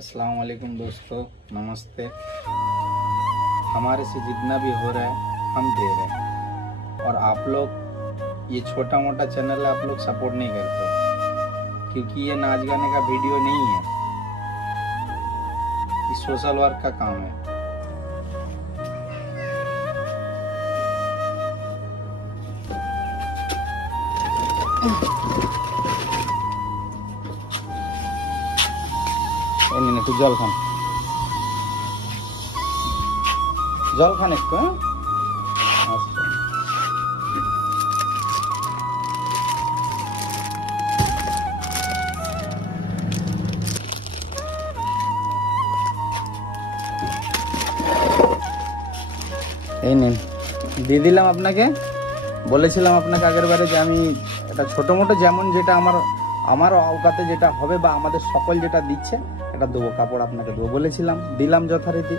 अस्सलाम वालेकुम दोस्तों, नमस्ते। हमारे से जितना भी हो रहा है हम दे रहे हैं, और आप लोग ये छोटा मोटा चैनल है, आप लोग सपोर्ट नहीं करते क्योंकि ये नाच गाने का वीडियो नहीं है, ये सोशल वर्क का काम है। একটু জল খান, জল খান একটু। আচ্ছা, এই নিন, দিয়ে দিলাম আপনাকে। বলেছিলাম আপনাকে আগের বারে যে আমি এটা ছোটো মোটো যেমন যেটা আমার অবকাতে যেটা হবে বা আমাদের সকল যেটা দিচ্ছে এটা দেবো, কাপড় আপনাকে দেবো বলেছিলাম, দিলাম যথারীতি।